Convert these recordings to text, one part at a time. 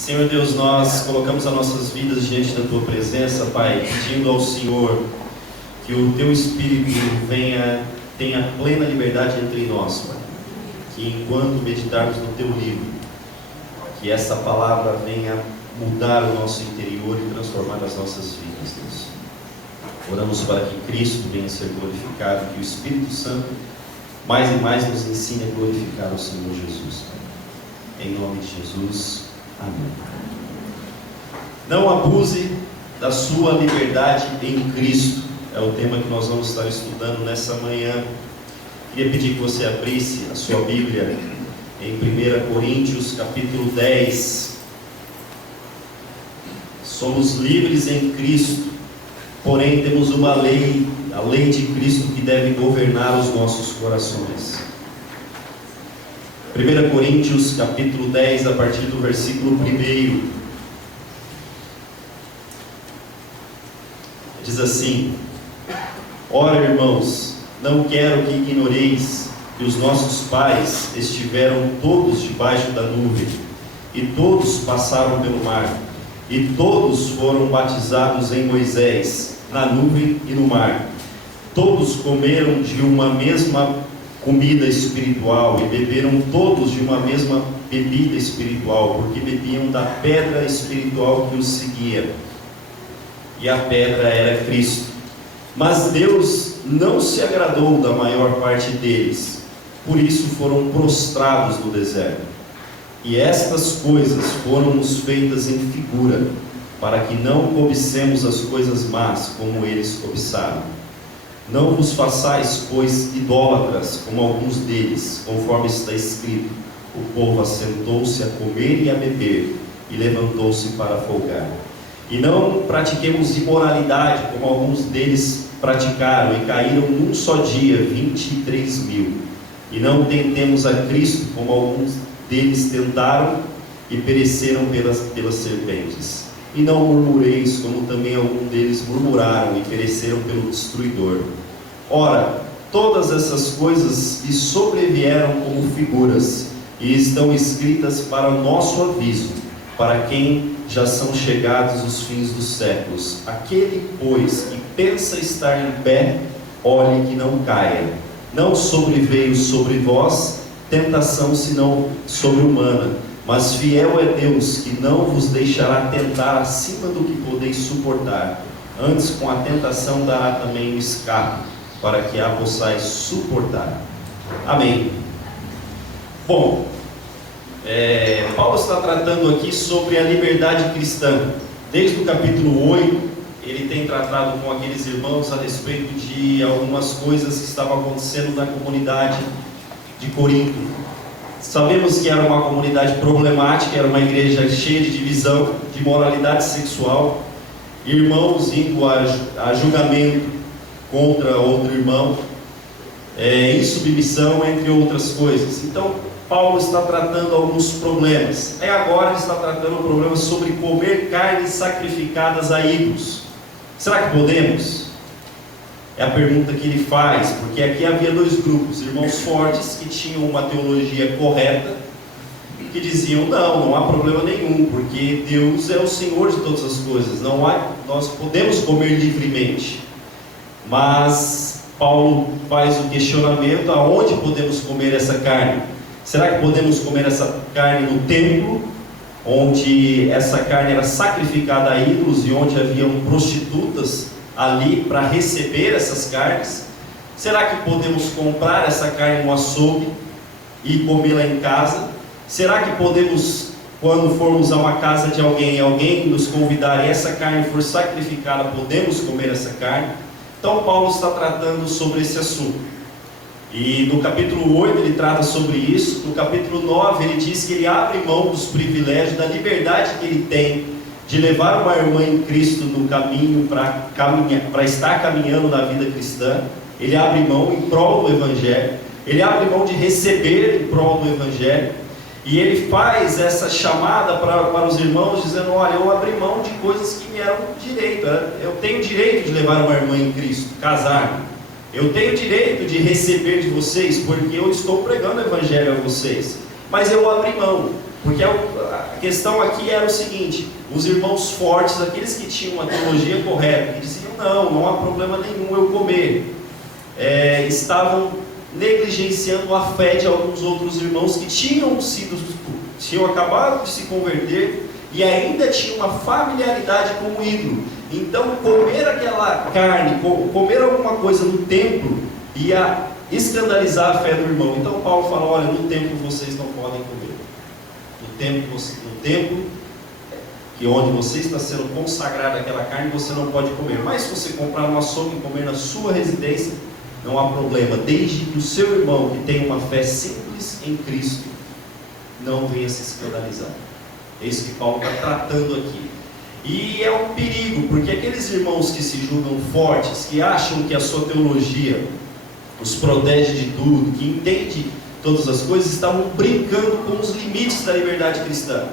Senhor Deus, nós colocamos as nossas vidas diante da Tua presença, Pai, pedindo ao Senhor que o Teu Espírito tenha plena liberdade entre nós, Pai. Que enquanto meditarmos no Teu livro, que essa palavra venha mudar o nosso interior e transformar as nossas vidas, Deus. Oramos para que Cristo venha a ser glorificado, que o Espírito Santo mais e mais nos ensine a glorificar o Senhor Jesus, Pai. Em nome de Jesus. Amém. Não abuse da sua liberdade em Cristo. É o tema que nós vamos estar estudando nessa manhã. Queria pedir que você abrisse a sua Bíblia em 1 Coríntios capítulo 10. Somos livres em Cristo, porém temos uma lei, a lei de Cristo, que deve governar os nossos corações. 1 Coríntios capítulo 10, a partir do versículo 1, diz assim: Ora, irmãos, não quero que ignoreis que os nossos pais estiveram todos debaixo da nuvem, e todos passaram pelo mar, e todos foram batizados em Moisés, na nuvem e no mar. Todos comeram de uma mesma comida espiritual e beberam todos de uma mesma bebida espiritual, porque bebiam da pedra espiritual que os seguia, e a pedra era Cristo. Mas Deus não se agradou da maior parte deles, por isso foram prostrados no deserto. E estas coisas foram-nos feitas em figura, para que não cobicemos as coisas más como eles cobiçaram. Não vos façais, pois, idólatras, como alguns deles, conforme está escrito: o povo assentou-se a comer e a beber, e levantou-se para folgar. E não pratiquemos imoralidade, como alguns deles praticaram, e caíram num só dia 23.000. E não tentemos a Cristo, como alguns deles tentaram, e pereceram pelas serpentes. E não murmureis, como também alguns deles murmuraram e pereceram pelo destruidor. Ora, todas essas coisas lhes sobrevieram como figuras, e estão escritas para o nosso aviso, para quem já são chegados os fins dos séculos. Aquele, pois, que pensa estar em pé, olhe que não caia. Não sobreveio sobre vós tentação senão sobre-humana, mas fiel é Deus, que não vos deixará tentar acima do que podeis suportar. Antes, com a tentação dará também o escape, para que a possais suportar. Amém. Bom, Paulo está tratando aqui sobre a liberdade cristã. Desde o capítulo 8, ele tem tratado com aqueles irmãos a respeito de algumas coisas que estavam acontecendo na comunidade de Corinto. Sabemos que era uma comunidade problemática, era uma igreja cheia de divisão, de moralidade sexual, irmãos indo a julgamento contra outro irmão, insubmissão, entre outras coisas. Então, Paulo está tratando alguns problemas. Agora ele está tratando um problema sobre comer carnes sacrificadas a ídolos. Será que podemos? É a pergunta que ele faz, porque aqui havia dois grupos: irmãos fortes que tinham uma teologia correta, que diziam: não há problema nenhum, porque Deus é o Senhor de todas as coisas, nós podemos comer livremente. Mas Paulo faz o questionamento: aonde podemos comer essa carne? Será que podemos comer essa carne no templo, onde essa carne era sacrificada a ídolos e onde haviam prostitutas ali para receber essas carnes? Será que podemos comprar essa carne no açougue e comê-la em casa? Será que podemos, quando formos a uma casa de alguém nos convidar e essa carne for sacrificada, podemos comer essa carne? Então Paulo está tratando sobre esse assunto. E no capítulo 8 ele trata sobre isso. No capítulo 9 ele diz que ele abre mão dos privilégios, da liberdade que ele tem de levar uma irmã em Cristo no caminho para estar caminhando na vida cristã. Ele abre mão em prol do Evangelho, ele abre mão de receber em prol do Evangelho, e ele faz essa chamada para os irmãos, dizendo: olha, eu abri mão de coisas que me eram direito. Eu tenho direito de levar uma irmã em Cristo, casar-me. Eu tenho direito de receber de vocês, porque eu estou pregando o Evangelho a vocês. Mas eu abri mão, porque questão aqui era o seguinte: os irmãos fortes, aqueles que tinham a teologia correta, que diziam, não há problema nenhum eu comer, estavam negligenciando a fé de alguns outros irmãos que tinham acabado de se converter e ainda tinham uma familiaridade com o ídolo. Então, comer aquela carne, comer alguma coisa no templo, ia escandalizar a fé do irmão. Então Paulo fala: olha, no templo vocês não podem comer. No templo que onde você está sendo consagrado aquela carne, você não pode comer. Mas se você comprar no açougue e comer na sua residência, não há problema, desde que o seu irmão, que tem uma fé simples em Cristo, não venha se escandalizar. É isso que Paulo está tratando aqui. E é um perigo, porque aqueles irmãos que se julgam fortes, que acham que a sua teologia os protege de tudo, que entende todas as coisas, estavam brincando com os limites da liberdade cristã.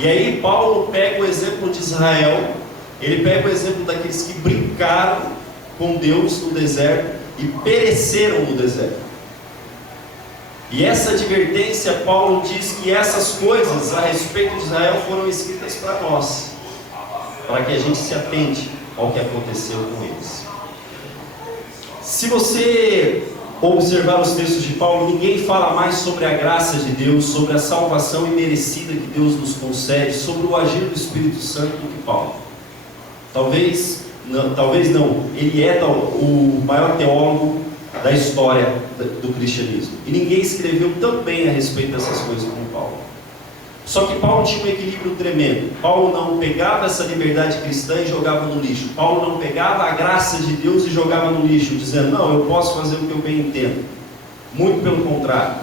E aí Paulo pega o exemplo de Israel, ele pega o exemplo daqueles que brincaram com Deus no deserto e pereceram no deserto. E essa advertência, Paulo diz que essas coisas a respeito de Israel foram escritas para nós, para que a gente se atente ao que aconteceu com eles. Se você observar os textos de Paulo, ninguém fala mais sobre a graça de Deus, sobre a salvação imerecida que Deus nos concede, sobre o agir do Espírito Santo do que Paulo. Talvez não, ele é o maior teólogo da história do cristianismo. E ninguém escreveu tão bem a respeito dessas coisas como Paulo. Só que Paulo tinha um equilíbrio tremendo. Paulo não pegava essa liberdade cristã e jogava no lixo. Paulo não pegava a graça de Deus e jogava no lixo, dizendo, não, eu posso fazer o que eu bem entendo. Muito pelo contrário.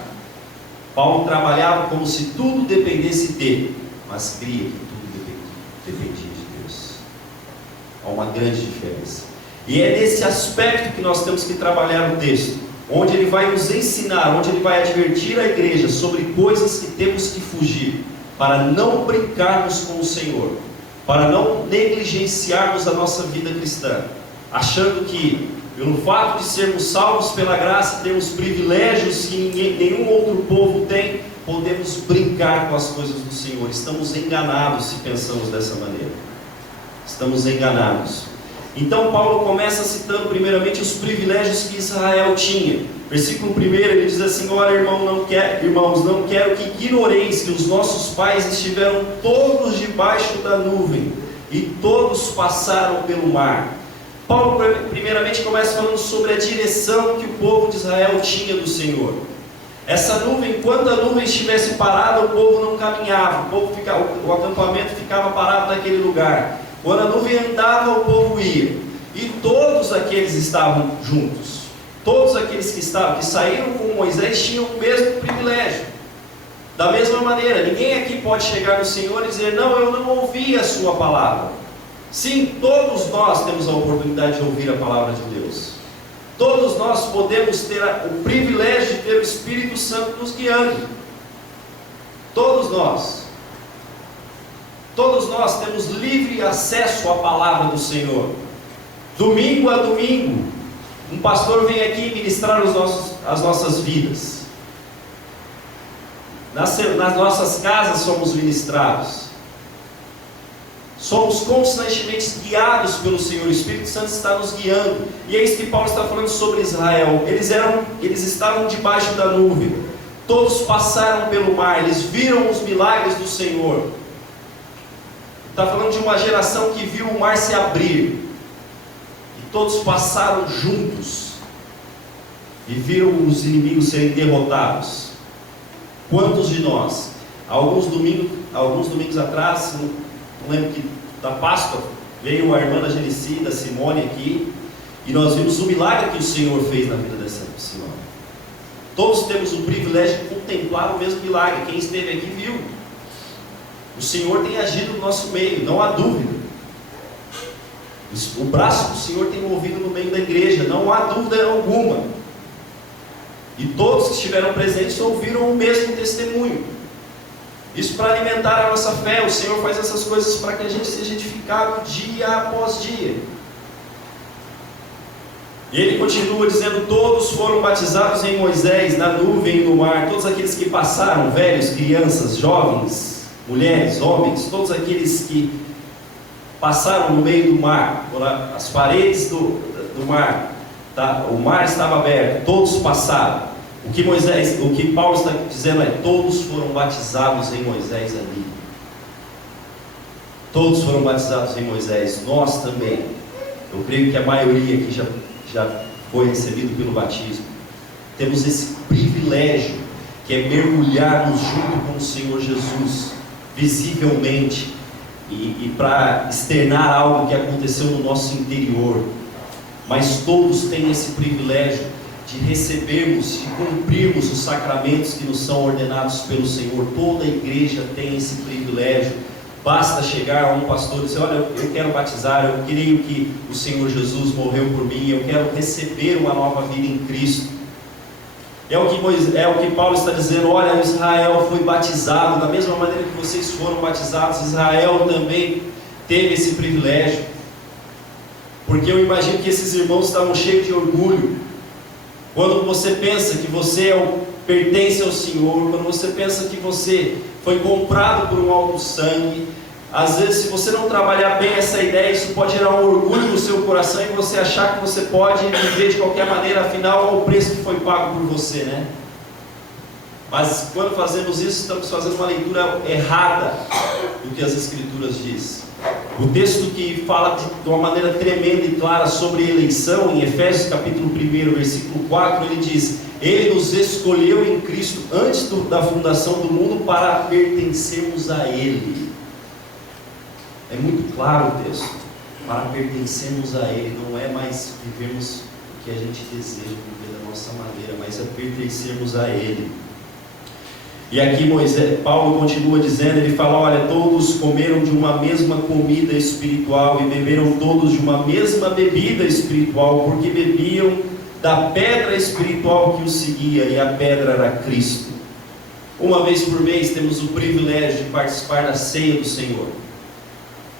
Paulo trabalhava como se tudo dependesse dele, mas cria que tudo dependia de Deus. Há uma grande diferença. E é nesse aspecto que nós temos que trabalhar o texto, onde ele vai nos ensinar, onde ele vai advertir a igreja sobre coisas que temos que fugir, para não brincarmos com o Senhor, para não negligenciarmos a nossa vida cristã, achando que, pelo fato de sermos salvos pela graça, temos privilégios que nenhum outro povo tem, podemos brincar com as coisas do Senhor. Estamos enganados se pensamos dessa maneira. Estamos enganados. Então Paulo começa citando primeiramente os privilégios que Israel tinha. Versículo 1, ele diz assim, ora irmãos, não quero que ignoreis que os nossos pais estiveram todos debaixo da nuvem, e todos passaram pelo mar. Paulo primeiramente começa falando sobre a direção que o povo de Israel tinha do Senhor. Essa nuvem, enquanto a nuvem estivesse parada, o povo não caminhava, o acampamento ficava parado naquele lugar. Quando a nuvem andava, o povo ia. E todos aqueles estavam juntos. Todos aqueles que saíram com Moisés tinham o mesmo privilégio. Da mesma maneira, ninguém aqui pode chegar no Senhor e dizer, não, eu não ouvi a sua palavra. Sim, todos nós temos a oportunidade de ouvir a palavra de Deus. Todos nós podemos ter o privilégio de ter o Espírito Santo nos guiando. Todos nós. Todos nós temos livre acesso à palavra do Senhor. Domingo a domingo, um pastor vem aqui ministrar as nossas vidas. Nas nossas casas somos ministrados. Somos constantemente guiados pelo Senhor. O Espírito Santo está nos guiando. E é isso que Paulo está falando sobre Israel. Eles estavam debaixo da nuvem. Todos passaram pelo mar. Eles viram os milagres do Senhor. Está falando de uma geração que viu o mar se abrir. E todos passaram juntos. E viram os inimigos serem derrotados. Quantos de nós? Alguns domingos atrás, não lembro que da Páscoa, veio a irmã da Genesi, da Simone aqui. E nós vimos o milagre que o Senhor fez na vida dessa senhora. Todos temos o privilégio de contemplar o mesmo milagre. Quem esteve aqui viu. O Senhor tem agido no nosso meio, não há dúvida. O braço do Senhor tem movido no meio da igreja, não há dúvida alguma. E todos que estiveram presentes ouviram o mesmo testemunho. Isso para alimentar a nossa fé. O Senhor faz essas coisas para que a gente seja edificado dia após dia. E ele continua dizendo, todos foram batizados em Moisés, na nuvem e no mar. Todos aqueles que passaram, velhos, crianças, jovens, mulheres, homens, todos aqueles que passaram no meio do mar, as paredes do mar, tá? O mar estava aberto, todos passaram. O que Paulo está dizendo é: todos foram batizados em Moisés ali. Todos foram batizados em Moisés, nós também. Eu creio que a maioria aqui já foi recebido pelo batismo. Temos esse privilégio, que é mergulharmos junto com o Senhor Jesus, visivelmente, e para externar algo que aconteceu no nosso interior. Mas todos têm esse privilégio de recebermos e cumprirmos os sacramentos que nos são ordenados pelo Senhor. Toda a igreja tem esse privilégio. Basta chegar a um pastor e dizer: olha, eu quero batizar, eu creio que o Senhor Jesus morreu por mim, eu quero receber uma nova vida em Cristo. É o que Paulo está dizendo: olha, Israel foi batizado, da mesma maneira que vocês foram batizados, Israel também teve esse privilégio. Porque eu imagino que esses irmãos estavam cheios de orgulho. Quando você pensa que você pertence ao Senhor, quando você pensa que você foi comprado por um alto sangue, às vezes, se você não trabalhar bem essa ideia, isso pode gerar um orgulho no seu coração e você achar que você pode viver de qualquer maneira, afinal é o preço que foi pago por você, né? Mas quando fazemos isso, estamos fazendo uma leitura errada do que as Escrituras dizem. O texto que fala de uma maneira tremenda e clara sobre a eleição, em Efésios capítulo 1, versículo 4, ele diz: Ele nos escolheu em Cristo antes da fundação do mundo para pertencermos a Ele. É muito claro o texto. Para pertencermos a Ele, não é mais vivermos o que a gente deseja viver da nossa maneira, mas é pertencermos a Ele. E aqui Paulo continua dizendo, ele fala: olha, todos comeram de uma mesma comida espiritual e beberam todos de uma mesma bebida espiritual, porque bebiam da pedra espiritual que os seguia, e a pedra era Cristo. Uma vez por mês temos o privilégio de participar da ceia do Senhor,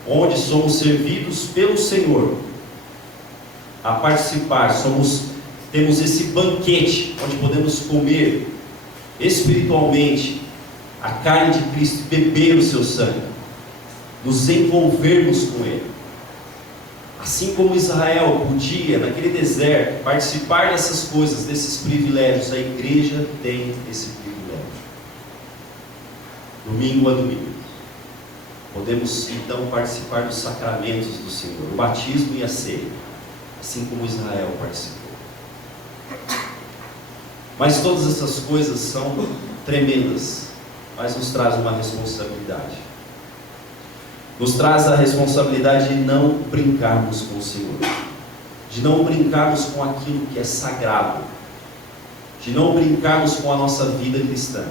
onde somos servidos pelo Senhor a participar, temos esse banquete onde podemos comer espiritualmente a carne de Cristo, beber o seu sangue, nos envolvermos com Ele. Assim como Israel podia, naquele deserto, participar dessas coisas, desses privilégios, a igreja tem esse privilégio. Domingo a domingo, podemos então participar dos sacramentos do Senhor, o batismo e a ceia, assim como Israel participou. Mas todas essas coisas são tremendas, mas nos traz uma responsabilidade. Nos traz a responsabilidade de não brincarmos com o Senhor, de não brincarmos com aquilo que é sagrado, de não brincarmos com a nossa vida cristã,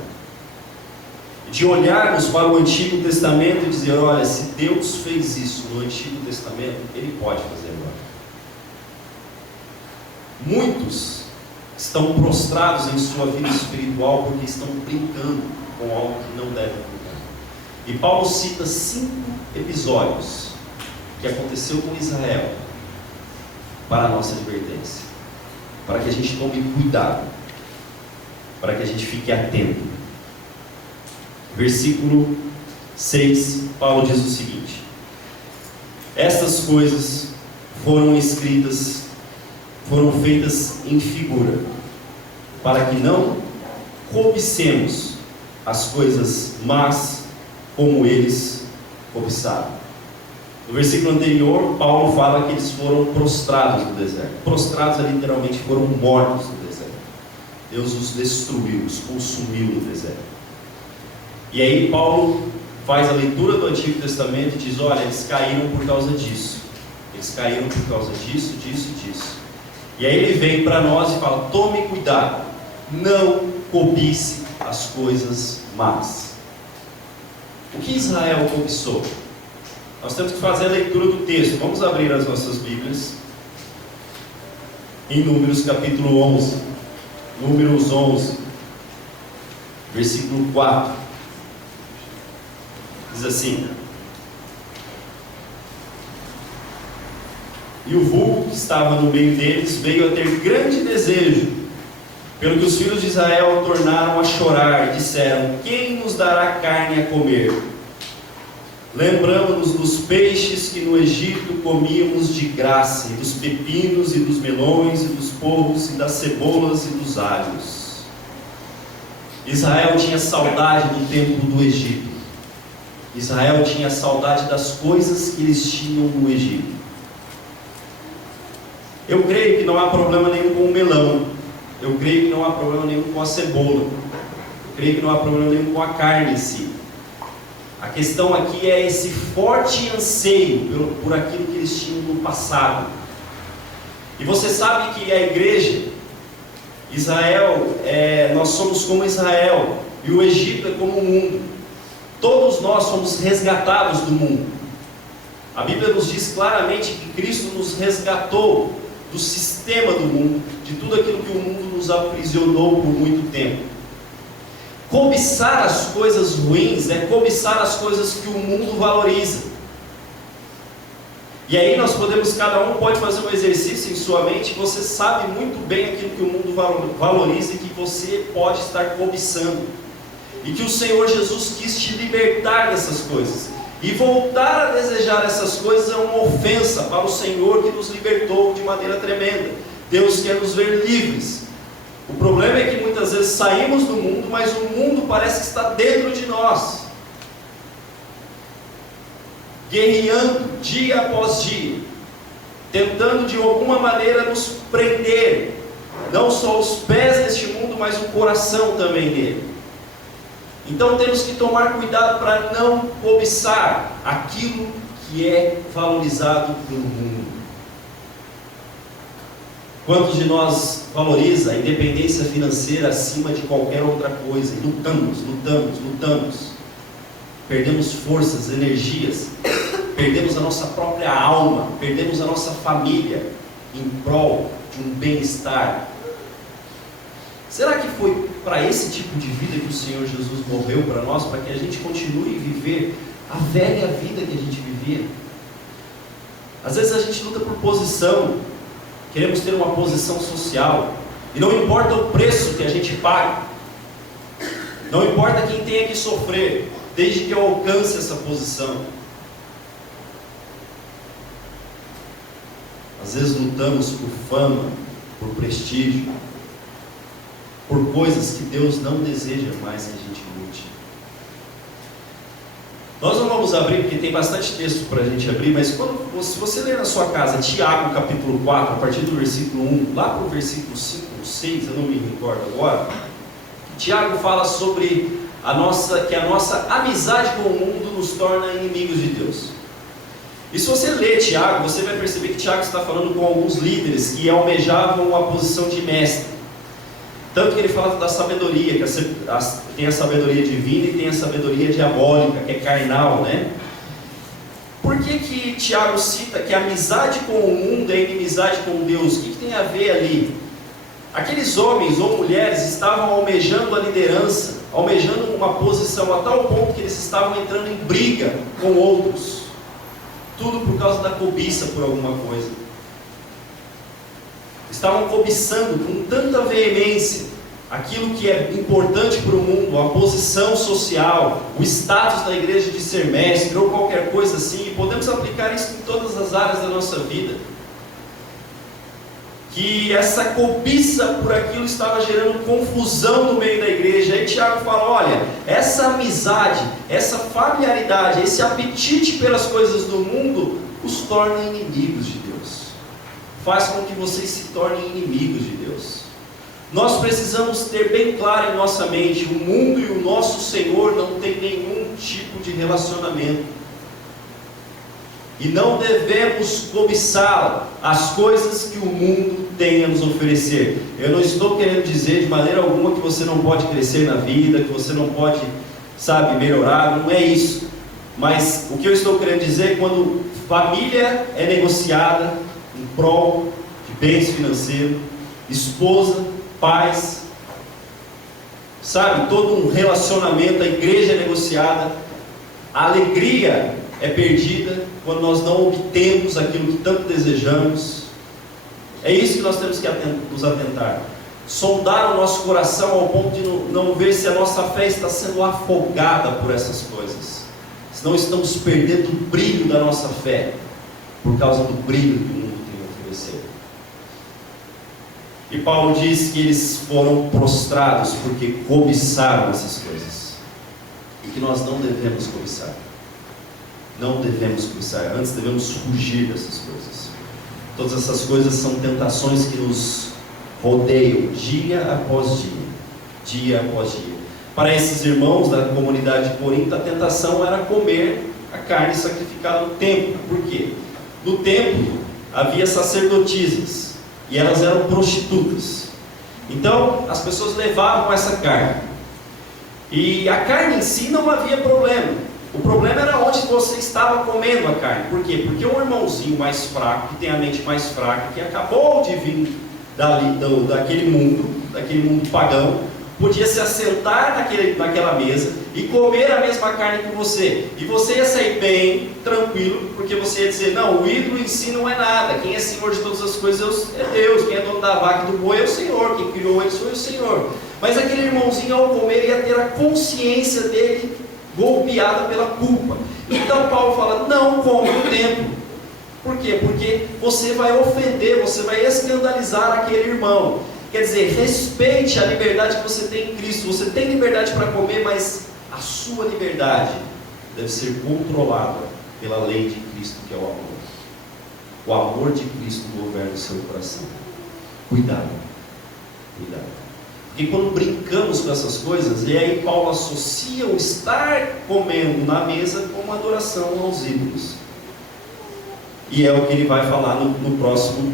de olharmos para o Antigo Testamento e dizer: olha, se Deus fez isso no Antigo Testamento, Ele pode fazer agora. Muitos estão prostrados em sua vida espiritual porque estão brincando com algo que não devem brincar. E Paulo cita 5 episódios que aconteceu com Israel para a nossa advertência, para que a gente tome cuidado, para que a gente fique atento. Versículo 6, Paulo diz o seguinte: estas coisas foram escritas, foram feitas em figura, para que não cobicemos as coisas más como eles cobiçaram. No versículo anterior, Paulo fala que eles foram prostrados no deserto. Prostrados literalmente foram mortos no deserto. Deus os destruiu, os consumiu no deserto. E aí Paulo faz a leitura do Antigo Testamento e diz: olha, eles caíram por causa disso. Eles caíram por causa disso, disso e disso. E aí ele vem para nós e fala: tome cuidado, não cobice as coisas más. O que Israel cobiçou? Nós temos que fazer a leitura do texto. Vamos abrir as nossas Bíblias em Números capítulo 11. Números 11, versículo 4. Diz assim: e o vulgo que estava no meio deles veio a ter grande desejo, pelo que os filhos de Israel tornaram a chorar e disseram: quem nos dará carne a comer? Lembramos-nos dos peixes que no Egito comíamos de graça, e dos pepinos, e dos melões, e dos porros, e das cebolas, e dos alhos. Israel tinha saudade do tempo do Egito. Israel tinha saudade das coisas que eles tinham no Egito. Eu creio que não há problema nenhum com o melão. Eu creio que não há problema nenhum com a cebola. Eu creio que não há problema nenhum com a carne em si. A questão aqui é esse forte anseio por aquilo que eles tinham no passado. E você sabe que a igreja, Israel, nós somos como Israel, e o Egito é como o mundo. Todos nós somos resgatados do mundo. A Bíblia nos diz claramente que Cristo nos resgatou do sistema do mundo, de tudo aquilo que o mundo nos aprisionou por muito tempo. Cobiçar as coisas ruins é cobiçar as coisas que o mundo valoriza. E aí cada um pode fazer um exercício em sua mente, você sabe muito bem aquilo que o mundo valoriza e que você pode estar cobiçando. E que o Senhor Jesus quis te libertar dessas coisas. E voltar a desejar essas coisas é uma ofensa para o Senhor que nos libertou de maneira tremenda. Deus quer nos ver livres. O problema é que muitas vezes saímos do mundo, mas o mundo parece que está dentro de nós, guerreando dia após dia, tentando de alguma maneira nos prender, não só os pés neste mundo, mas o coração também nele. Então temos que tomar cuidado para não cobiçar aquilo que é valorizado pelo mundo. Quantos de nós valoriza a independência financeira acima de qualquer outra coisa? E lutamos. Perdemos forças, energias, perdemos a nossa própria alma, perdemos a nossa família em prol de um bem-estar. Será que foi para esse tipo de vida que o Senhor Jesus morreu para nós, para que a gente continue a viver a velha vida que a gente vivia? Às vezes a gente luta por posição, queremos ter uma posição social, e não importa o preço que a gente pague, não importa quem tenha que sofrer, desde que eu alcance essa posição. Às vezes lutamos por fama, por prestígio, por coisas que Deus não deseja mais que a gente lute. Nós não vamos abrir, porque tem bastante texto para a gente abrir, mas se você ler na sua casa Tiago capítulo 4, a partir do versículo 1, lá para o versículo 5 ou 6, eu não me recordo agora, Tiago fala sobre que a nossa amizade com o mundo nos torna inimigos de Deus. E se você ler Tiago, você vai perceber que Tiago está falando com alguns líderes que almejavam a posição de mestre. Tanto que ele fala da sabedoria, que tem a sabedoria divina e tem a sabedoria diabólica, que é carnal, né? Por que Tiago cita que a amizade com o mundo é inimizade com Deus? O que tem a ver ali? Aqueles homens ou mulheres estavam almejando a liderança, almejando uma posição a tal ponto que eles estavam entrando em briga com outros. Tudo por causa da cobiça por alguma coisa. Estavam cobiçando com tanta veemência aquilo que é importante para o mundo, a posição social, o status da igreja de ser mestre ou qualquer coisa assim, e podemos aplicar isso em todas as áreas da nossa vida. Que essa cobiça por aquilo estava gerando confusão no meio da igreja. Aí Tiago fala, olha, essa amizade, essa familiaridade, esse apetite pelas coisas do mundo os torna inimigos de Deus. Faz com que vocês se tornem inimigos de Deus. Nós precisamos ter bem claro em nossa mente, o mundo e o nosso Senhor não tem nenhum tipo de relacionamento. E não devemos cobiçar as coisas que o mundo tem a nos oferecer. Eu não estou querendo dizer de maneira alguma que você não pode crescer na vida, que você não pode, melhorar, não é isso. Mas o que eu estou querendo dizer é quando família é negociada em prol de bens financeiros, esposa, pais, todo um relacionamento, a igreja é negociada, a alegria é perdida quando nós não obtemos aquilo que tanto desejamos. É isso que nós temos que nos atentar. Sondar o nosso coração ao ponto de não ver se a nossa fé está sendo afogada por essas coisas. senão estamos perdendo o brilho da nossa fé, por causa do brilho que o mundo tem a oferecer. E Paulo diz que eles foram prostrados porque cobiçaram essas coisas, e que nós não devemos cobiçar. Não devemos cobiçar, antes devemos fugir dessas coisas. Todas essas coisas são tentações que nos rodeiam dia após dia, dia após dia. Para esses irmãos da comunidade de Corinto, a tentação era comer a carne sacrificada no templo. Por quê? No templo havia sacerdotisas e elas eram prostitutas. Então as pessoas levavam essa carne, e a carne em si não havia problema. O problema era onde você estava comendo a carne. Por quê? Porque um irmãozinho mais fraco, que tem a mente mais fraca, que acabou de vir daquele mundo pagão, podia se assentar naquela mesa e comer a mesma carne que você. E você ia sair bem, tranquilo, porque você ia dizer: não, o ídolo em si não é nada. Quem é Senhor de todas as coisas é Deus. Quem é dono da vaca e do boi é o Senhor. Quem criou ele foi o Senhor. Mas aquele irmãozinho, ao comer, ia ter a consciência dele golpeada pela culpa. Então Paulo fala: não coma no templo. Por quê? Porque você vai ofender, você vai escandalizar aquele irmão. Quer dizer, respeite a liberdade que você tem em Cristo. Você tem liberdade para comer, mas a sua liberdade deve ser controlada pela lei de Cristo, que é o amor. O amor de Cristo governa o seu coração. Cuidado, cuidado. Porque quando brincamos com essas coisas, e aí Paulo associa o estar comendo na mesa com adoração aos ídolos. E é o que ele vai falar no próximo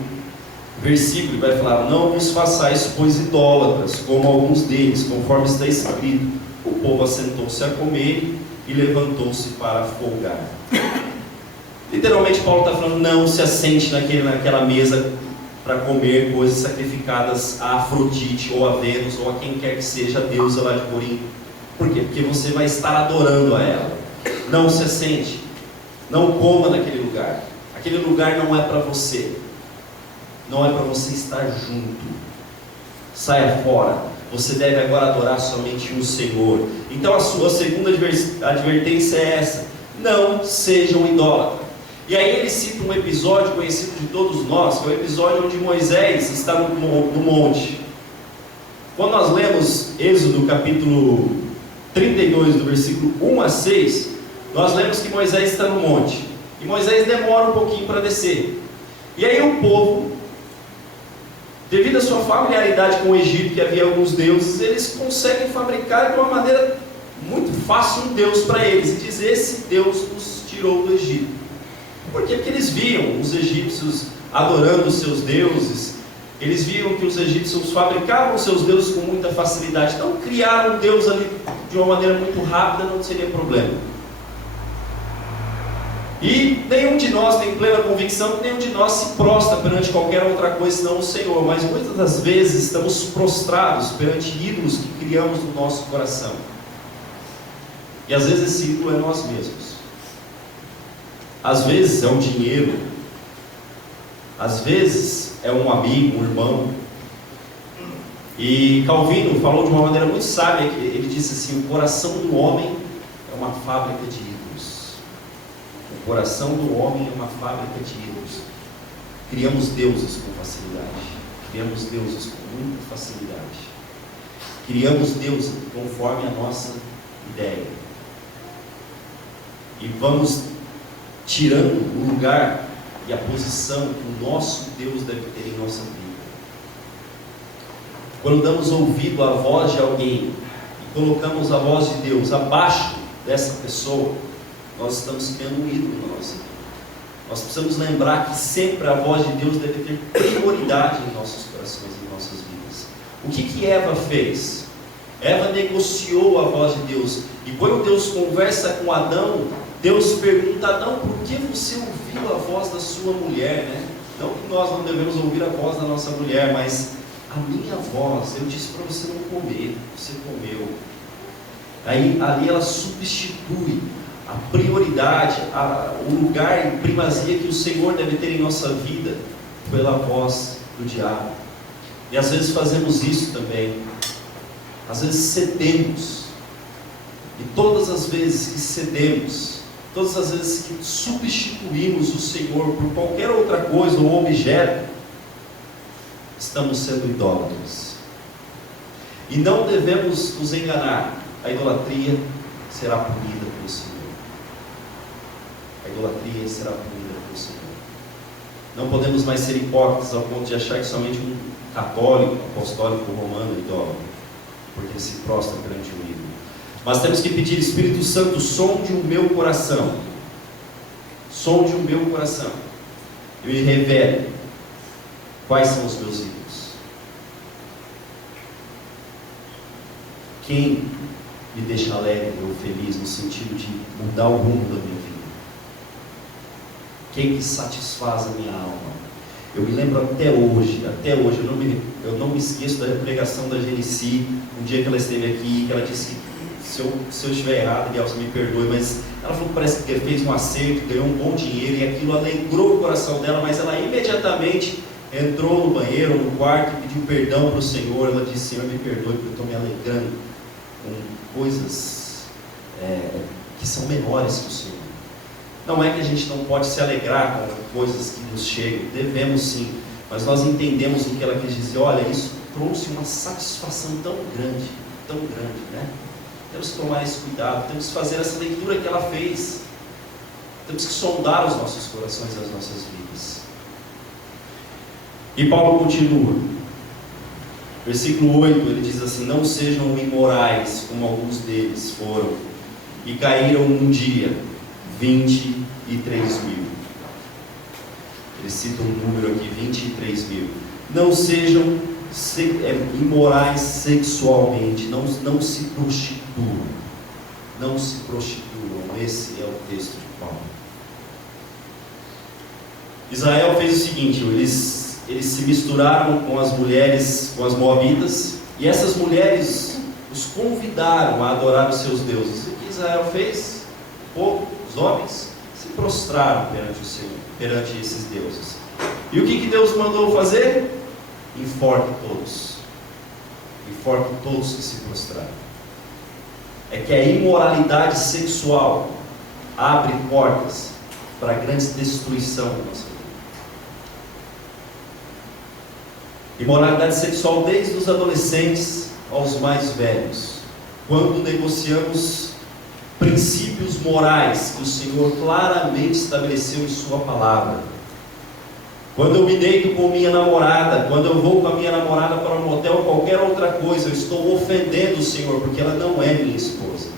versículo. Ele vai falar: não vos façais, pois, idólatras, como alguns deles, conforme está escrito: o povo assentou-se a comer e levantou-se para folgar. Literalmente Paulo está falando: não se assente naquela mesa para comer coisas sacrificadas a Afrodite, ou a Vênus, ou a quem quer que seja a deusa lá de Corinto. Por quê? Porque você vai estar adorando a ela. Não se assente, não coma naquele lugar. Aquele lugar não é para você. Não é para você estar junto. Saia fora. Você deve agora adorar somente um Senhor. Então a sua segunda advertência é essa: não sejam idólatras. E aí ele cita um episódio conhecido de todos nós, que é o episódio onde Moisés está no monte. Quando nós lemos Êxodo capítulo 32, do versículo 1 a 6, nós lemos que Moisés está no monte. E Moisés demora um pouquinho para descer. E aí o povo, devido à sua familiaridade com o Egito, que havia alguns deuses, eles conseguem fabricar de uma maneira muito fácil um Deus para eles, e dizer: esse Deus nos tirou do Egito. Por quê? Porque eles viam os egípcios adorando os seus deuses, eles viam que os egípcios fabricavam seus deuses com muita facilidade. Então criar um Deus ali de uma maneira muito rápida não seria problema. E nenhum de nós tem plena convicção que nenhum de nós se prostra perante qualquer outra coisa senão o Senhor. Mas muitas das vezes estamos prostrados perante ídolos que criamos no nosso coração. E às vezes esse ídolo é nós mesmos. Às vezes é um dinheiro. Às vezes é um amigo, um irmão. E Calvino falou de uma maneira muito sábia. Ele disse assim: o coração do homem é uma fábrica de ídolos. O coração do homem é uma fábrica de ídolos. Criamos deuses com facilidade. Criamos deuses com muita facilidade. Criamos deuses conforme a nossa ideia. E vamos tirando o lugar e a posição que o nosso Deus deve ter em nossa vida. Quando damos ouvido à voz de alguém e colocamos a voz de Deus abaixo dessa pessoa, nós estamos criando um ídolo na nossa vida. Nós precisamos lembrar que sempre a voz de Deus deve ter prioridade em nossos corações e em nossas vidas. O que Eva fez? Eva negociou a voz de Deus. E quando Deus conversa com Adão, Deus pergunta a Adão: por que você ouviu a voz da sua mulher? Né? Não que nós não devemos ouvir a voz da nossa mulher, mas a minha voz, eu disse para você não comer, você comeu. Aí ali ela substitui a prioridade, o lugar em primazia que o Senhor deve ter em nossa vida pela voz do diabo. E às vezes fazemos isso também. Às vezes cedemos. E todas as vezes que cedemos, todas as vezes que substituímos o Senhor por qualquer outra coisa ou objeto, estamos sendo idólatras. E não devemos nos enganar, a idolatria será punida pelo Senhor. A idolatria será punida pelo Senhor. Não podemos mais ser hipócritas ao ponto de achar que somente um católico, apostólico romano é idólatra, porque ele se prostra perante o ídolo. Mas temos que pedir: Espírito Santo, sonde o meu coração, sonde o meu coração, e me revele quais são os meus ídolos. Quem me deixa alegre ou feliz no sentido de mudar o rumo da minha vida? Quem que satisfaz a minha alma? Eu me lembro até hoje, eu não me esqueço da pregação da Genici, um dia que ela esteve aqui, que ela disse que se eu estiver errado, Deus me perdoe, mas ela falou que parece que fez um acerto, ganhou um bom dinheiro, e aquilo alegrou o coração dela, mas ela imediatamente entrou no banheiro, no quarto, e pediu perdão para o Senhor. Ela disse: Senhor, me perdoe, porque eu estou me alegrando com coisas que são menores que o Senhor. Não é que a gente não pode se alegrar com coisas que nos chegam, devemos sim, mas nós entendemos o que ela quis dizer. Olha, isso trouxe uma satisfação tão grande, né? Temos que tomar esse cuidado, temos que fazer essa leitura que ela fez, temos que sondar os nossos corações e as nossas vidas. E Paulo continua, versículo 8, ele diz assim: não sejam imorais como alguns deles foram, e caíram um dia 23 mil. Ele cita um número aqui, 23 mil. Não sejam imorais sexualmente, não se prostituam. Não se prostituam. Esse é o texto de Paulo. Israel fez o seguinte: eles se misturaram com as mulheres, com as moabitas, e essas mulheres os convidaram a adorar os seus deuses. O que Israel fez? O povo, os homens, se prostraram perante o Senhor, perante esses deuses. E o que Deus mandou fazer? Enforque todos que se prostraram. É que a imoralidade sexual abre portas para grande destruição na nossa vida. Imoralidade sexual desde os adolescentes aos mais velhos. Quando negociamos princípios morais que o Senhor claramente estabeleceu em sua palavra. Quando eu me deito com minha namorada, quando eu vou com a minha namorada para um motel ou qualquer outra coisa, eu estou ofendendo o Senhor, porque ela não é minha esposa.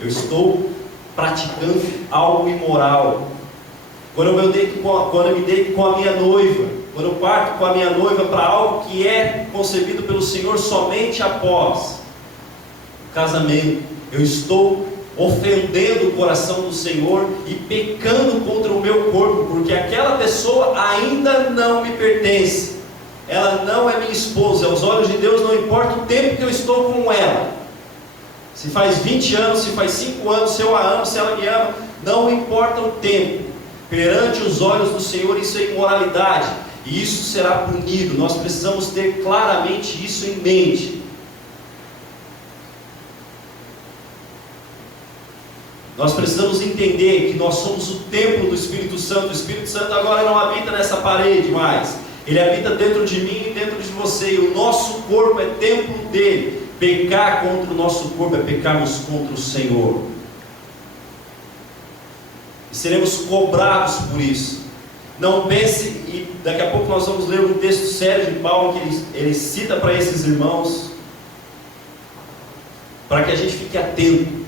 Eu estou praticando algo imoral. Quando eu me deito com a minha noiva, quando eu parto com a minha noiva para algo que é concebido pelo Senhor somente após o casamento, eu estou ofendendo o coração do Senhor e pecando contra o meu corpo, porque aquela pessoa ainda não me pertence, ela não é minha esposa. Aos olhos de Deus não importa o tempo que eu estou com ela, se faz 20 anos, se faz 5 anos, se eu a amo, se ela me ama, não importa o tempo. Perante os olhos do Senhor isso é imoralidade, e isso será punido. Nós precisamos ter claramente isso em mente. Nós precisamos entender que nós somos o templo do Espírito Santo. O Espírito Santo agora não habita nessa parede mais, ele habita dentro de mim e dentro de você, e o nosso corpo é templo dele. Pecar contra o nosso corpo é pecarmos contra o Senhor, e seremos cobrados por isso. Não pense, e daqui a pouco nós vamos ler um texto sério de Paulo, que ele cita para esses irmãos, para que a gente fique atento.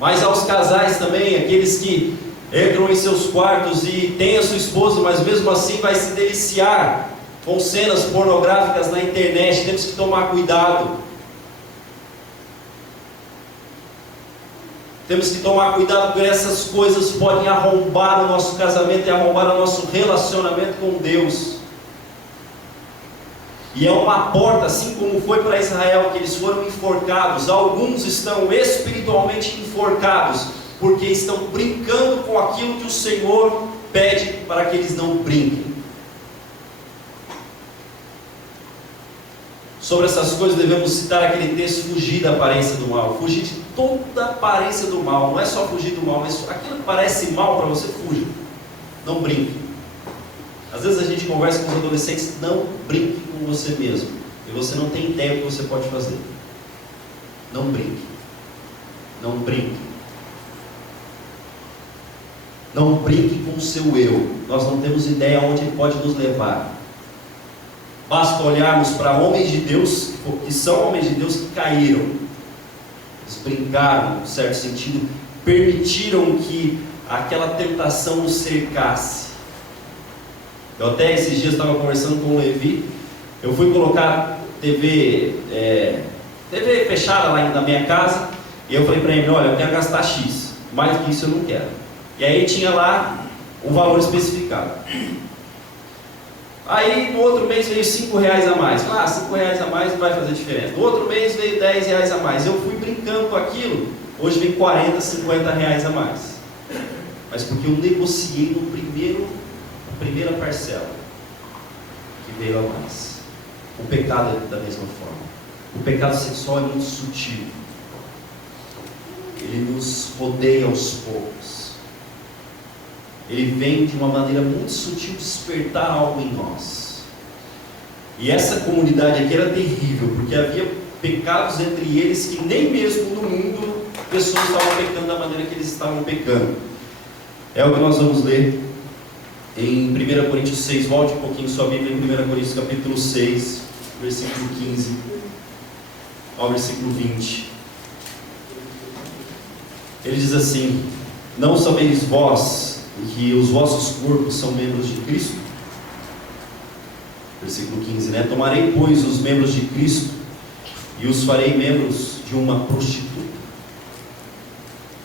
Mas aos casais também, aqueles que entram em seus quartos e têm a sua esposa, mas mesmo assim vai se deliciar com cenas pornográficas na internet, temos que tomar cuidado. Temos que tomar cuidado, porque essas coisas podem arrombar o nosso casamento e arrombar o nosso relacionamento com Deus. E é uma porta, assim como foi para Israel, que eles foram enforcados. Alguns estão espiritualmente enforcados, porque estão brincando com aquilo que o Senhor pede para que eles não brinquem. Sobre essas coisas devemos citar aquele texto: fugir da aparência do mal. Fugir de toda aparência do mal. Não é só fugir do mal, mas aquilo que parece mal para você, fuja. Não brinque. Às vezes a gente conversa com os adolescentes, não brinque com você mesmo. E você não tem ideia do que você pode fazer. Não brinque. Não brinque. Não brinque com o seu eu. Nós não temos ideia aonde ele pode nos levar. Basta olharmos para homens de Deus, que são homens de Deus que caíram. Eles brincaram, em certo sentido, permitiram que aquela tentação os cercasse. Eu até esses dias estava conversando com o Levi. Eu fui colocar TV fechada lá na minha casa. E eu falei para ele, olha, eu quero gastar X. Mais do que isso eu não quero. E aí tinha lá o valor especificado. Aí no outro mês veio R$5 a mais. Falei, R$5 a mais não vai fazer diferença. No outro mês veio R$10 a mais. Eu fui brincando com aquilo. Hoje vem R$40, R$50 a mais. Mas porque eu negociei no primeira parcela que veio a mais. O pecado é da mesma forma. O pecado sexual é muito sutil. Ele nos rodeia aos poucos. Ele vem de uma maneira muito sutil despertar algo em nós. E essa comunidade aqui era terrível, porque havia pecados entre eles que nem mesmo no mundo pessoas estavam pecando da maneira que eles estavam pecando. É o que nós vamos ler em 1 Coríntios 6. Volte um pouquinho sua Bíblia em 1 Coríntios capítulo 6, versículo 15 ao versículo 20. Ele diz assim: não sabeis vós que os vossos corpos são membros de Cristo? Versículo 15, né? Tomarei, pois, os membros de Cristo e os farei membros de uma prostituta?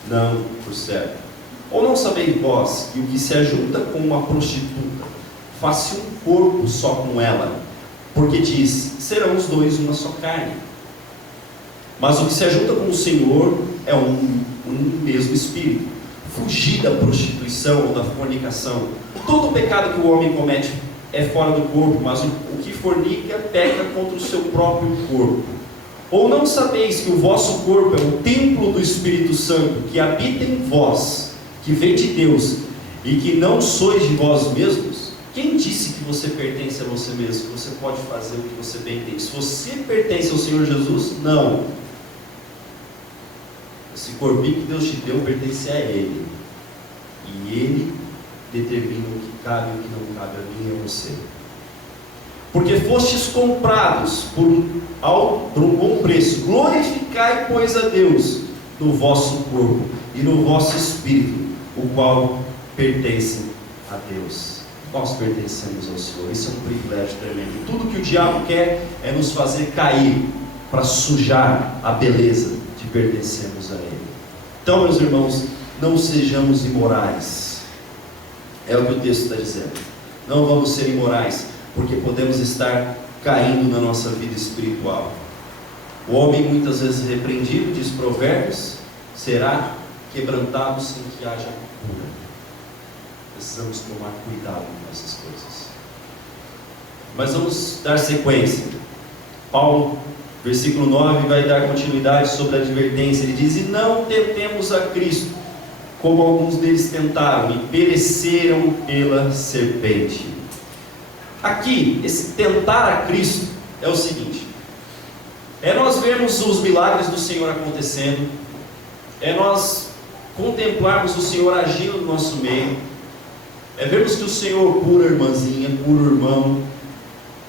Não, por certo. Ou não sabeis vós que o que se ajunta com uma prostituta faz-se um corpo só com ela? Porque diz, serão os dois uma só carne. Mas o que se ajunta com o Senhor é um mesmo espírito. Fugir da prostituição ou da fornicação. Todo pecado que o homem comete é fora do corpo, mas o que fornica peca contra o seu próprio corpo. Ou não sabeis que o vosso corpo é o templo do Espírito Santo, que habita em vós, que vem de Deus, e que não sois de vós mesmos? Quem disse que você pertence a você mesmo, que você pode fazer o que você bem entende? Se você pertence ao Senhor Jesus, não. Esse corpinho que Deus te deu pertence a Ele. E Ele determina o que cabe e o que não cabe a mim e a você. Porque fostes comprados por um bom preço. Glorificai, pois, a Deus no vosso corpo e no vosso espírito, o qual pertence a Deus. Nós pertencemos ao Senhor. Isso é um privilégio tremendo. Tudo que o diabo quer é nos fazer cair, para sujar a beleza de pertencermos a Ele. Então, meus irmãos, não sejamos imorais. É o que o texto está dizendo. Não vamos ser imorais, porque podemos estar caindo na nossa vida espiritual. O homem muitas vezes repreendido, diz Provérbios, será quebrantado sem que haja cura. Precisamos tomar cuidado com essas coisas. Mas vamos dar sequência. Paulo, versículo 9, vai dar continuidade sobre a advertência. Ele diz, e não tentemos a Cristo, como alguns deles tentaram, e pereceram pela serpente. Aqui, esse tentar a Cristo é o seguinte: é nós vermos os milagres do Senhor acontecendo, é nós contemplarmos o Senhor agindo no nosso meio, é vermos que o Senhor cura a irmãzinha, cura o irmão,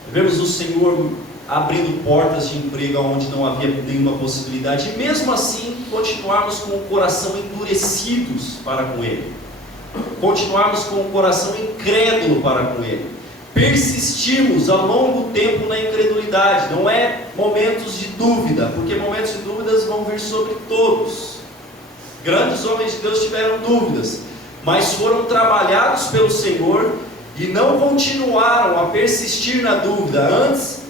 é vermos o Senhor abrindo portas de emprego onde não havia nenhuma possibilidade, e mesmo assim continuarmos com o coração endurecidos para com Ele, continuarmos com o coração incrédulo para com Ele, persistirmos a longo tempo na incredulidade. Não é momentos de dúvida, porque momentos de dúvidas vão vir sobre todos. Grandes homens de Deus tiveram dúvidas, mas foram trabalhados pelo Senhor e não continuaram a persistir na dúvida. Antes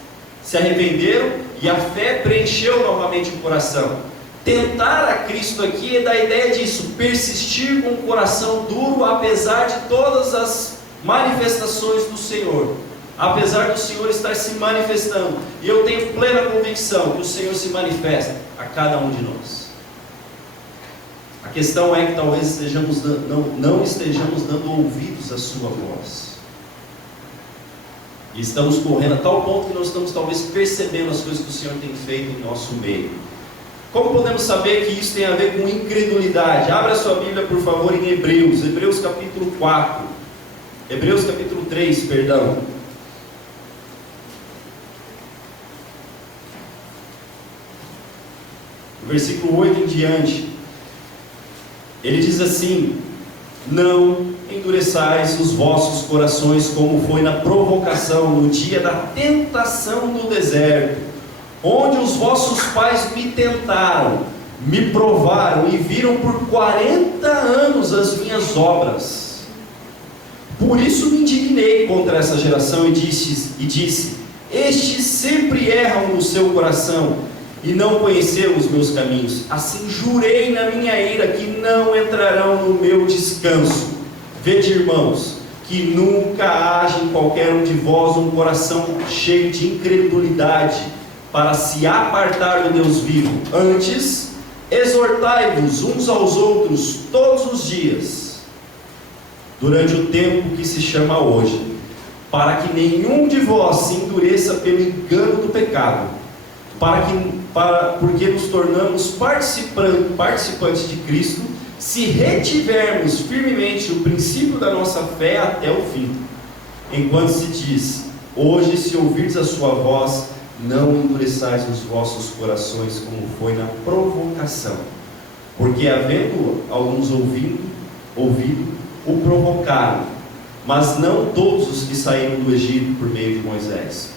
se arrependeram e a fé preencheu novamente o coração. Tentar a Cristo aqui é da ideia disso, persistir com o coração duro apesar de todas as manifestações do Senhor, apesar do Senhor estar se manifestando. E eu tenho plena convicção que o Senhor se manifesta a cada um de nós. A questão é que talvez não estejamos dando ouvidos à sua voz. E estamos correndo a tal ponto que nós estamos talvez percebendo as coisas que o Senhor tem feito em nosso meio. Como podemos saber que isso tem a ver com incredulidade? Abra a sua Bíblia, por favor, em Hebreus capítulo 4. Hebreus capítulo 3, perdão. Versículo 8 em diante. Ele diz assim: não endureçais os vossos corações, como foi na provocação, no dia da tentação no deserto, onde os vossos pais me tentaram, me provaram e viram por 40 anos as minhas obras. Por isso me indignei contra essa geração e disse: estes sempre erram no seu coração e não conheceram os meus caminhos. Assim jurei na minha ira que não entrarão no meu descanso. Vede, irmãos, que nunca haja em qualquer um de vós um coração cheio de incredulidade para se apartar do Deus vivo. Antes, exortai-vos uns aos outros todos os dias, durante o tempo que se chama hoje, para que nenhum de vós se endureça pelo engano do pecado, porque nos tornamos participantes de Cristo, se retivermos firmemente o princípio da nossa fé até o fim. Enquanto se diz: hoje, se ouvirdes a sua voz, não endureçais os vossos corações, como foi na provocação. Porque havendo alguns ouvido, o provocaram, mas não todos os que saíram do Egito por meio de Moisés.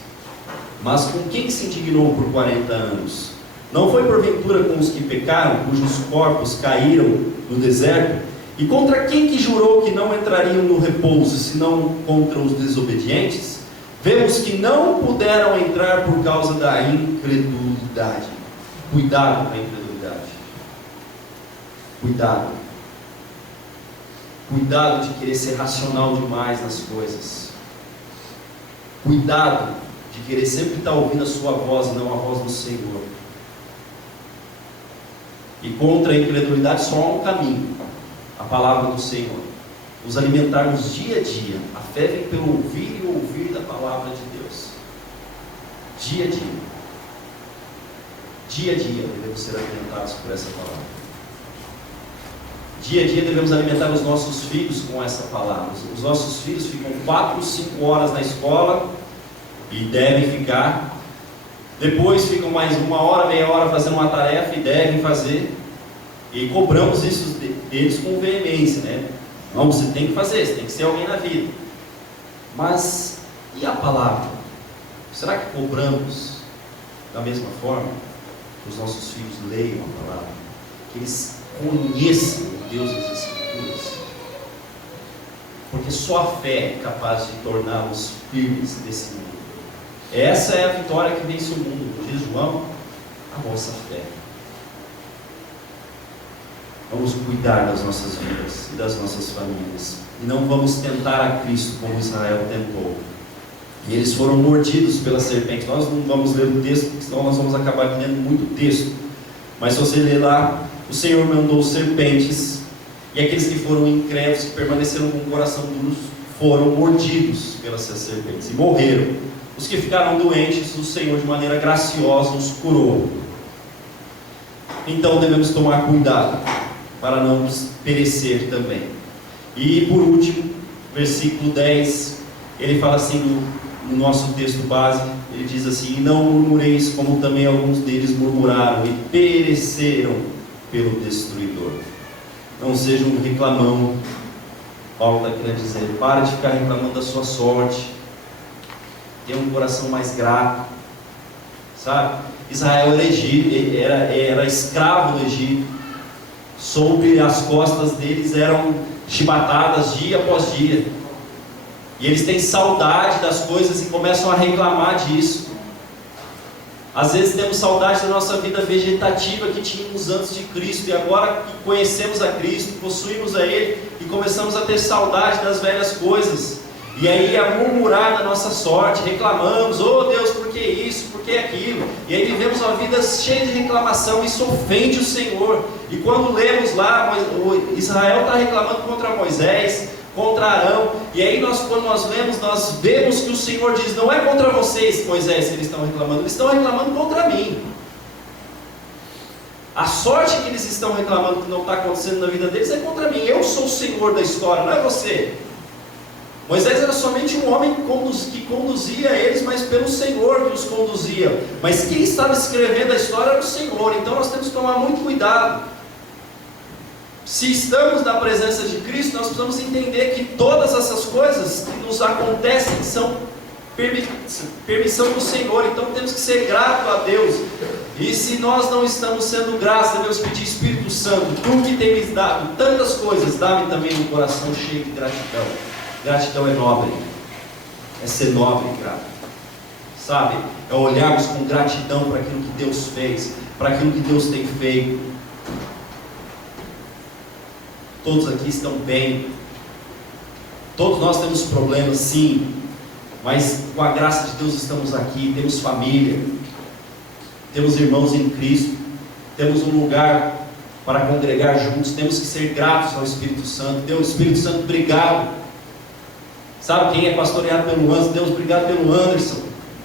Mas com quem se indignou por 40 anos? Não foi porventura com os que pecaram, cujos corpos caíram no deserto? E contra quem que jurou que não entrariam no repouso, senão contra os desobedientes? Vemos que não puderam entrar por causa da incredulidade. Cuidado com a incredulidade. Cuidado. Cuidado de querer ser racional demais nas coisas. Cuidado de querer sempre estar ouvindo a sua voz, não a voz do Senhor. E contra a incredulidade só há um caminho: a palavra do Senhor. Nos alimentarmos dia a dia. A fé vem pelo ouvir e ouvir da palavra de Deus. Dia a dia. Dia a dia devemos ser alimentados por essa palavra. Dia a dia devemos alimentar os nossos filhos com essa palavra. Os nossos filhos ficam 4, 5 horas na escola e devem ficar. Depois ficam mais 1 hora, meia hora fazendo uma tarefa e devem fazer. E cobramos isso deles com veemência, né? Não, você tem que fazer, você tem que ser alguém na vida. Mas, e a palavra? Será que cobramos da mesma forma? Que os nossos filhos leiam a palavra, que eles conheçam o Deus das Escrituras, porque só a fé é capaz de torná-los firmes nesse mundo. Essa é a vitória que vence o mundo. Diz João: a vossa fé. Vamos cuidar das nossas vidas e das nossas famílias, e não vamos tentar a Cristo como Israel tentou. E eles foram mordidos pela serpente. Nós não vamos ler o texto, porque senão nós vamos acabar lendo muito texto. Mas se você ler lá, o Senhor mandou serpentes, e aqueles que foram incrédulos, que permaneceram com o coração duro, foram mordidos pelas serpentes e morreram. Os que ficaram doentes, o Senhor de maneira graciosa os curou. Então devemos tomar cuidado para não perecer também. E por último, versículo 10, ele fala assim no nosso texto base, ele diz assim: e não murmureis como também alguns deles murmuraram e pereceram pelo destruidor. Não seja um reclamão. Paulo está querendo dizer: pare de ficar reclamando da sua sorte, tenha um coração mais grato, sabe? Israel era escravo do Egito, sobre as costas deles eram chibatadas dia após dia, e eles têm saudade das coisas e começam a reclamar disso. Às vezes temos saudade da nossa vida vegetativa que tínhamos antes de Cristo, e agora que conhecemos a Cristo, possuímos a Ele, e começamos a ter saudade das velhas coisas, e aí a murmurar da nossa sorte, reclamamos: oh Deus, por que isso, por que aquilo, e aí vivemos uma vida cheia de reclamação, isso ofende o Senhor. E quando lemos lá, Israel está reclamando contra Moisés, contra Arão, e aí quando nós lemos, nós vemos que o Senhor diz: não é contra vocês, Moisés, que eles estão reclamando, eles estão reclamando contra mim. A sorte que eles estão reclamando que não está acontecendo na vida deles é contra mim. Eu sou o Senhor da história, não é você. Moisés era somente um homem que conduzia eles, mas pelo Senhor que os conduzia. Mas quem estava escrevendo a história era o Senhor. Então nós temos que tomar muito cuidado. Se estamos na presença de Cristo, nós precisamos entender que todas essas coisas que nos acontecem são permissão do Senhor. Então temos que ser gratos a Deus. E se nós não estamos sendo gratos, devemos pedir: Espírito Santo, Tu que tem me dado tantas coisas, dá-me também um coração cheio de gratidão. Gratidão é nobre, é ser nobre e grato, sabe? É olharmos com gratidão para aquilo que Deus fez, para aquilo que Deus tem feito. Todos aqui estão bem, todos nós temos problemas, sim, mas com a graça de Deus estamos aqui, temos família, temos irmãos em Cristo, temos um lugar para congregar juntos, temos que ser gratos ao Espírito Santo. Deus, Espírito Santo, obrigado. Sabe quem é pastoreado pelo Anderson? Deus, obrigado pelo Anderson,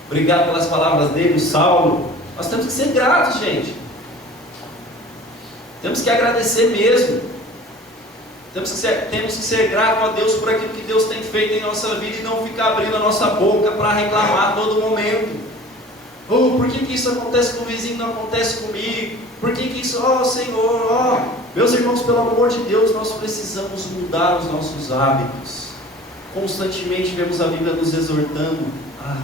obrigado pelas palavras dele, o Saulo. Nós temos que ser gratos, gente. Temos que agradecer mesmo. Temos que ser gratos a Deus por aquilo que Deus tem feito em nossa vida, e não ficar abrindo a nossa boca para reclamar a todo momento. Por que isso acontece com o vizinho, não acontece comigo? Por que isso, Senhor, meus irmãos, pelo amor de Deus, nós precisamos mudar os nossos hábitos. Constantemente vemos a Bíblia nos exortando a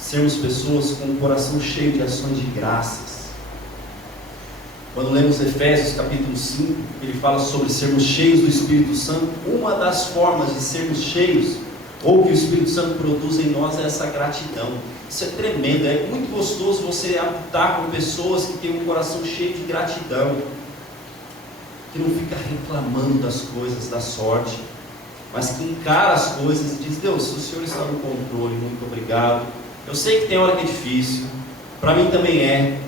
sermos pessoas com o coração cheio de ações de graças. Quando lemos Efésios capítulo 5, ele fala sobre sermos cheios do Espírito Santo. Uma das formas de sermos cheios, ou que o Espírito Santo produz em nós, é essa gratidão. Isso é tremendo, é muito gostoso você habitar com pessoas que têm um coração cheio de gratidão, que não fica reclamando das coisas, da sorte, mas que encara as coisas e diz: Deus, o Senhor está no controle, muito obrigado. Eu sei que tem hora que é difícil, para mim também é.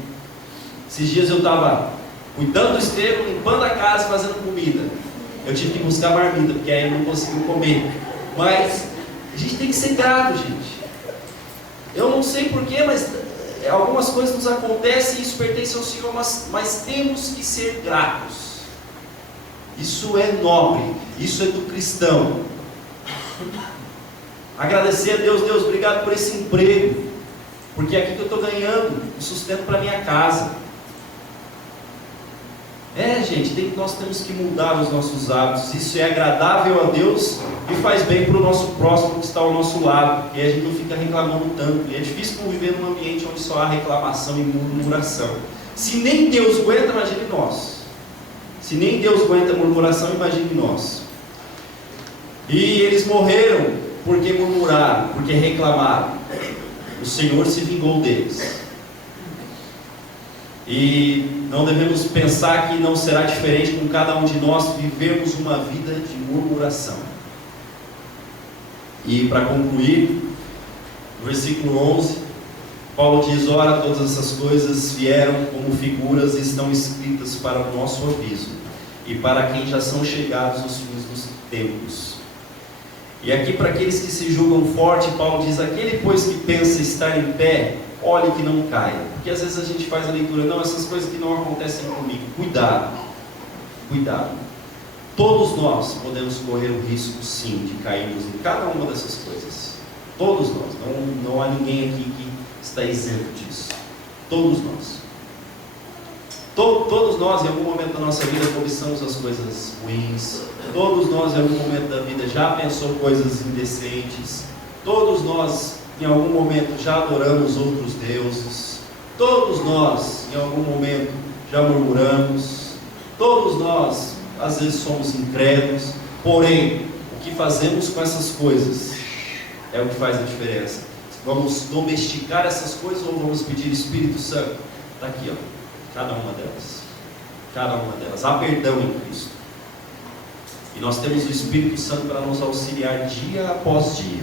Esses dias eu estava cuidando do Estevão, limpando a casa, fazendo comida. Eu tive que buscar marmita, porque aí eu não conseguiu comer. Mas a gente tem que ser grato, gente. Eu não sei porquê, mas algumas coisas nos acontecem e isso pertence ao Senhor, mas temos que ser gratos. Isso é nobre, isso é do cristão. Agradecer a Deus: Deus, obrigado por esse emprego, porque é aqui que eu estou ganhando o sustento para minha casa. Gente, nós temos que mudar os nossos hábitos. Isso é agradável a Deus e faz bem para o nosso próximo que está ao nosso lado. E a gente não fica reclamando tanto. E é difícil conviver num ambiente onde só há reclamação e murmuração. Se nem Deus aguenta, imagine nós. Se nem Deus aguenta murmuração, imagine nós. E eles morreram porque murmuraram, porque reclamaram. O Senhor se vingou deles. E não devemos pensar que não será diferente com cada um de nós vivermos uma vida de murmuração. E para concluir, no versículo 11, Paulo diz: ora, todas essas coisas vieram como figuras e estão escritas para o nosso aviso, e para quem já são chegados os fins dos tempos. E aqui, para aqueles que se julgam forte, Paulo diz: aquele pois que pensa estar em pé, olhe que não caia. Porque às vezes a gente faz a leitura: não, essas coisas que não acontecem comigo. Cuidado, cuidado. Todos nós podemos correr o risco, sim, de cairmos em cada uma dessas coisas. Todos nós, não há ninguém aqui que está isento disso. Todos nós. Todos nós, em algum momento da nossa vida, cobiçamos as coisas ruins. Todos nós, em algum momento da vida, já pensou coisas indecentes. Todos nós, em algum momento, já adoramos outros deuses. Todos nós, em algum momento, já murmuramos. Todos nós, às vezes, somos incrédulos. Porém, o que fazemos com essas coisas é o que faz a diferença. Vamos domesticar essas coisas ou vamos pedir: Espírito Santo? Está aqui, cada uma delas. Cada uma delas. Há perdão em Cristo. E nós temos o Espírito Santo para nos auxiliar dia após dia.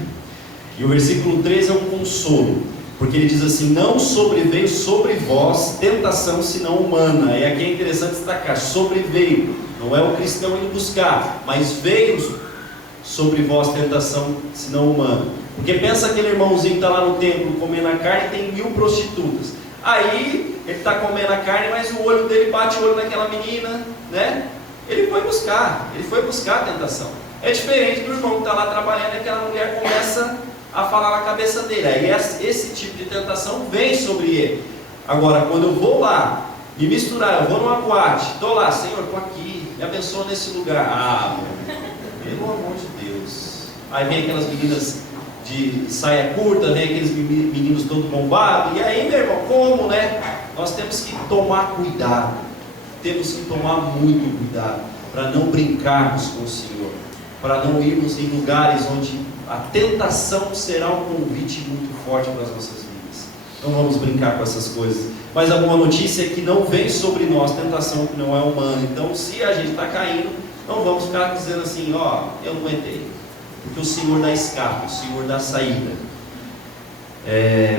E o versículo 13 é um consolo. Porque ele diz assim: não sobreveio sobre vós tentação senão humana. E aqui é interessante destacar: sobreveio, não é o cristão indo buscar, mas veio sobre vós tentação senão humana. Porque pensa aquele irmãozinho que está lá no templo comendo a carne e tem 1000 prostitutas. Aí ele está comendo a carne, mas o olho dele bate o olho naquela menina, né? Ele foi buscar a tentação. É diferente do irmão que está lá trabalhando e aquela mulher começa a falar na cabeça dele. Aí esse tipo de tentação vem sobre ele. Agora, quando eu vou lá me misturar, eu vou numa boate, estou lá: Senhor, estou aqui, me abençoa nesse lugar. Pelo amor de Deus. Aí vem aquelas meninas de saia curta, vem aqueles meninos todos bombados. E aí, meu irmão, como, né? Nós temos que tomar cuidado. Temos que tomar muito cuidado para não brincarmos com o Senhor, para não irmos em lugares onde a tentação será um convite muito forte para as nossas vidas. Não vamos brincar com essas coisas. Mas a boa notícia é que não vem sobre nós tentação que não é humana. Então, se a gente está caindo, não vamos ficar dizendo assim: eu não aguentei. Porque o Senhor dá escape, o Senhor dá saída.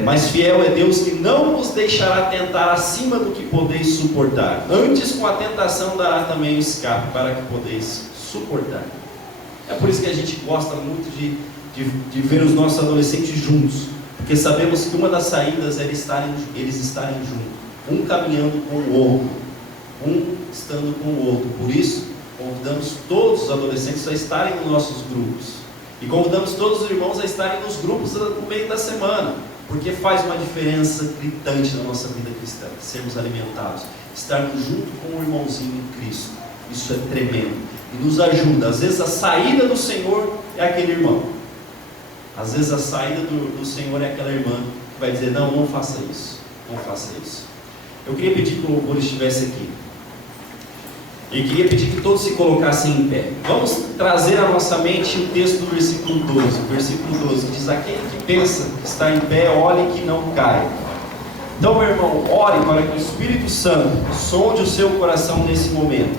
Mas fiel é Deus, que não nos deixará tentar acima do que podeis suportar. Antes, com a tentação dará também o escape, para que podeis suportar. É por isso que a gente gosta muito de ver os nossos adolescentes juntos. Porque sabemos que uma das saídas é eles estarem juntos. Um caminhando com o outro. Um estando com o outro. Por isso, convidamos todos os adolescentes a estarem nos nossos grupos. E convidamos todos os irmãos a estarem nos grupos no meio da semana. Porque faz uma diferença gritante na nossa vida cristã. Sermos alimentados. Estarmos junto com o irmãozinho em Cristo. Isso é tremendo. E nos ajuda. Às vezes a saída do Senhor é aquele irmão. Às vezes a saída do Senhor é aquela irmã que vai dizer: não faça isso. Não faça isso. Eu queria pedir que o louvor estivesse aqui. E queria pedir que todos se colocassem em pé. Vamos trazer à nossa mente o texto do versículo 12. O versículo 12 que diz: aquele que pensa que está em pé, olhe que não caia. Então, meu irmão, ore para que o Espírito Santo sonde o seu coração nesse momento.